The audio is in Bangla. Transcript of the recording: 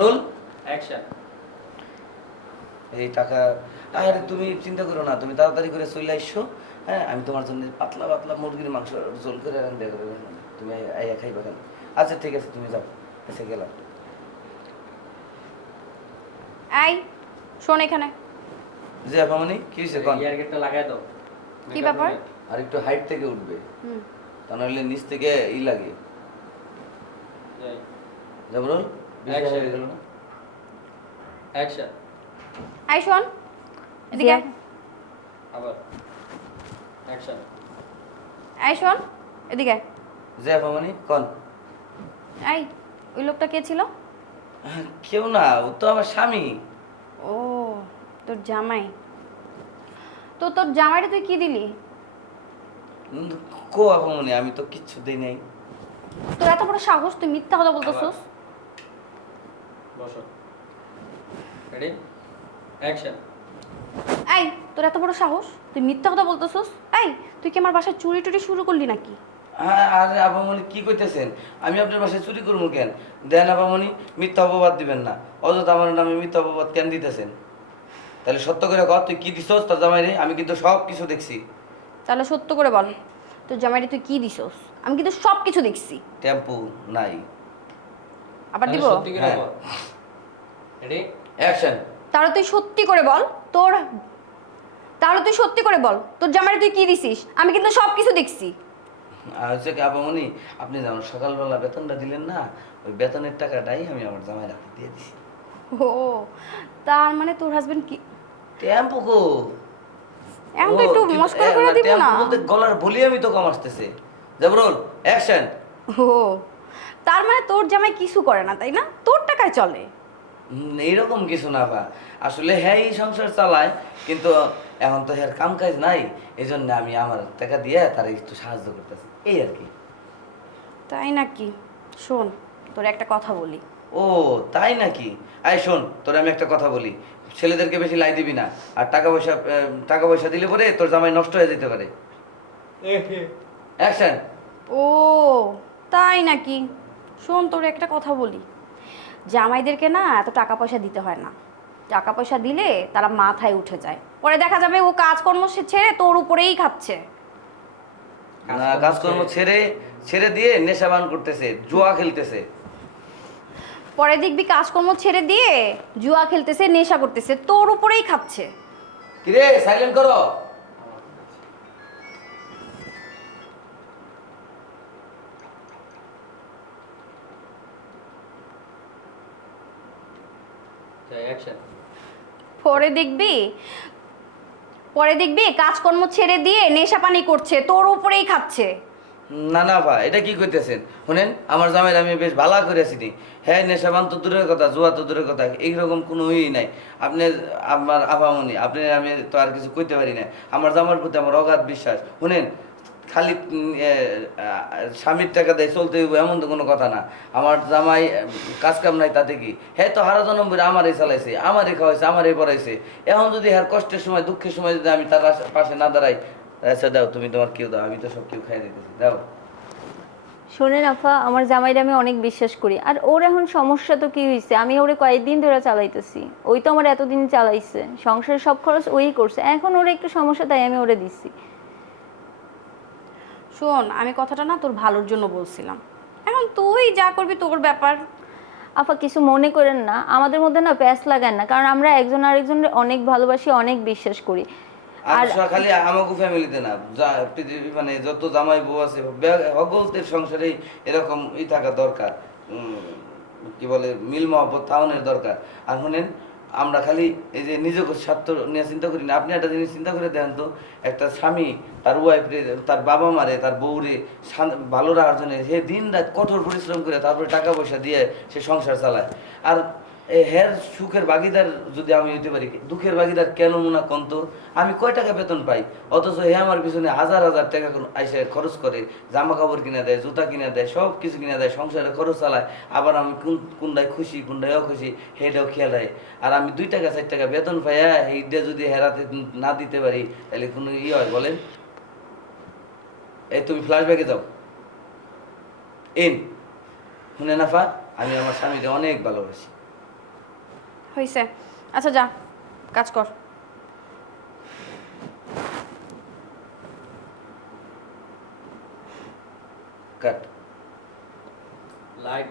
Roll action. এই টাকা। আরে তুমি চিন্তা করো না, তুমি তাড়াতাড়ি করে চলে আসছো। হ্যাঁ, আমি তোমার জন্য পাতলা পাতলা মুরগির মাংস ঝোল করে রান্না করে তুমি আইয়া খাইবা কেন? আচ্ছা ঠিক আছে, তুমি যাও। এসে গেলাম। এই শোন এখানে। জি আপামনি, কি হয়েছে কোন? ইয়ার গেটটা লাগাই দাও। কি ব্যাপার? আর একটু হাইট থেকে উঠবে, হুম। তা নাহলে নিচ থেকে লাগে। যাই। জাবরুল, বেশি Action. হয়ে গেল না? অ্যাকশন। এই শোন এদিকে আয়। আবার অ্যাকশন। এই শোন এদিকে আয়। জি আপামনি কোন? এই ওই লোকটা কে ছিল? কেউ না, ও তো আমার স্বামী। ও তোর জামাই। তো তোর জামাইটা তুই কি দিলি? কো আপামনি, আমি তো কিচ্ছু দেই নাই। তোর এত বড় সাহস, তুই মিথ্যা কথা বলতেছিস। বসো। Ready action. এই তোর এত বড় সাহস, তুই মিথ্যা কথা বলতেছিস। এই তুই কি আমার বাসায় চুরি টুরি শুরু করলি নাকি? হ্যাঁ, আরে আপামনি কি কইতেছেন? আমি আপনার বাসায় চুরি করবো কেন? দেন আপামনি, মিথ্যা অপবাদ দিবেন না। অযথা আমার নামে মিথ্যা অপবাদ কেন দিতেছেন? তাহলে সত্য করে কর, তুই কি দিছস তোর জামাইরে? আমি কিন্তু সব কিছু দেখছি। তাহলে সত্য করে বল, তোর জামাইটা তুই কি দিছস? আমি কিন্তু সব কিছু দেখছি। টেম্পু নাই। আবার দিব? সত্যি করে হ্যাঁ। বল। Ready action. তাহলে তুই সত্যি করে বল তোর, তাহলে তুই সত্যি করে বল তোর জামাইরে তুই কি দিছিস? আমি কিন্তু সব কিছু দেখছি। আর হচ্ছে কি আপামনি, আপনি যেমন সকালবেলা বেতনটা দিলেন না, ওই বেতনের টাকাটাই আমি আমার জামাইয়ের হাতে দিয়ে দিছি। ও তার মানে তোর হাজবেন্ড কি টেম্পু গো। এখন তো একটু মস্করা করে দিব না? টেম্পু বলতে গলার বলি আমি তো কম আসতেছে। জাবরুল, অ্যাকশন। ও তার মানে তোর জামাই কিছু করে না তাই না, তোর টাকায় চলে? এইরকম কিছু না বা, আসলে হ্যাঁ এই সংসার চালায়, কিন্তু এখন তো হ্যাঁ কাম কাজ নাই, এই জন্য আমি আমার টাকা দিয়ে তার একটু সাহায্য করতেছি, এই আর কি। তাই নাকি? শোন তোর একটা কথা বলি। ও তাই নাকি? আয় শোন, তোর আমি একটা কথা বলি, ছেলেদেরকে বেশি লাই দিবি না। আর টাকা পয়সা দিলে পরে তোর জামাই নষ্ট হয়ে যেতে পারে। অ্যাকশন। ও তাই নাকি? শোন তোর একটা কথা বলি, জামাইদেরকে না এত টাকা পয়সা দিতে হয় না। টাকা পয়সা দিলে তারা মাথায় উঠে যায়, পরে দেখা যাবে ও কাজকর্ম সে ছেড়ে তোর উপরেই খাচ্ছে। না, কাজকর্ম ছেড়ে ছেড়ে দিয়ে নেশাবান করতেছে, জুয়া খেলতেছে। পরে দেখবি কাজকর্ম ছেড়ে দিয়ে জুয়া খেলতেছে, নেশা করতেছে, তোর উপরেই খাচ্ছে। কিরে সাইলেন্ট করো। অ্যাকশন। হ্যাঁ। পরে দেখবি কাজকর্ম ছেড়ে দিয়ে নেশা পানি করছে, তোর উপরেই খাচ্ছে। না না ভাই, এটা কি কইতেছেন? শুনেন, আমার জামাইর আমি বেশ ভালো করে আছি নি। হ্যাঁ, নেশাবান তো দূরের কথা, জুয়া তো দূরের কথা, এইরকম কোনো নাই। আপনি আমার আপামনি, আপনি আমি তো আর কিছু কইতে পারি না। আমার জামার প্রতি আমার অগাধ বিশ্বাস। শুনেন, খালি স্বামীর টাকা দেয় চলতে হইব এমন তো কোনো কথা না। আমার জামাই কাজ কাম নাই, তাতে কি? হ্যাঁ তো হারা জন্ম করে আমারই চালাইছে, আমারই খাওয়াইছে, আমারই পড়াইছে। এখন যদি হ্যাঁ কষ্টের সময় দুঃখের সময় যদি আমি তার পাশে না দাঁড়াই, আচ্ছা দাও, তুমি তোমার কেউ দাও, আমি তো সব কেউ খাই দিতেছি, দাও। শোনেন আফা, আমার জামাইরে আমি অনেক বিশ্বাস করি। আর ওর এখন সমস্যা তো কি হয়েছে, আমি ওরে কয়েকদিন ধরে চালাইতেছি। ওই তো আমার এতদিন চালাইছে, সংসারের সব খরচ ওই করছে। এখন ওর একটু সমস্যা, তাই আমি ওরে দিচ্ছি। শোন আমি কথাটা না তোর ভালোর জন্য বলছিলাম, এখন তুই যা করবি তোর ব্যাপার। আফা কিছু মনে করেন না, আমাদের মধ্যে না প্যাঁচ লাগান না, কারণ আমরা একজন আরেকজনের অনেক ভালোবাসি, অনেক বিশ্বাস করি। আর আর খালি আমাকে ফ্যামিলিতে না, যা পৃথিবী মানে যত জামাই বউ আছে সকলদের সংসারেই এরকম থাকা দরকার। কি বলে, মিল মহব্বত তাওনের দরকার। আর শুনেন, আমরা খালি এই যে নিজেকে স্বার্থ নিয়ে চিন্তা করি না। আপনি একটা জিনিস চিন্তা করে দেন তো, একটা স্বামী তার ওয়াইফরে, তার বাবা মারে, তার বউরে ভালো রাখার জন্য সে দিন রাত কঠোর পরিশ্রম করে তারপরে টাকা পয়সা দিয়ে সে সংসার চালায়। আর হের সুখের ভাগিদার যদি আমি হইতে পারি, দুঃখের ভাগিদার কেন না কন্ত? আমি কয় টাকা বেতন পাই, অথচ হে আমার পিছনে হাজার হাজার টাকা আইসে খরচ করে, জামা কাপড় কিনে দেয়, জুতা কিনে দেয়, সব কিছু কিনে দেয়, সংসারে খরচ চালায়। আবার আমি কোনটায় খুশি কোনটায় অখুশি সেটাও খেয়াল রাখে। আর আমি 2 টাকা 4 টাকা বেতন পাইয়া এইটা যদি হেরাতে না দিতে পারি, তাহলে কোনো হয় বলেন? এই তুমি ফ্ল্যাশব্যাকে যাও। ইন শুনে নাফা, আমি আমার স্বামীকে অনেক ভালোবাসি। হয়েছে। আচ্ছা যা, কাজ কর। কাট। লাইট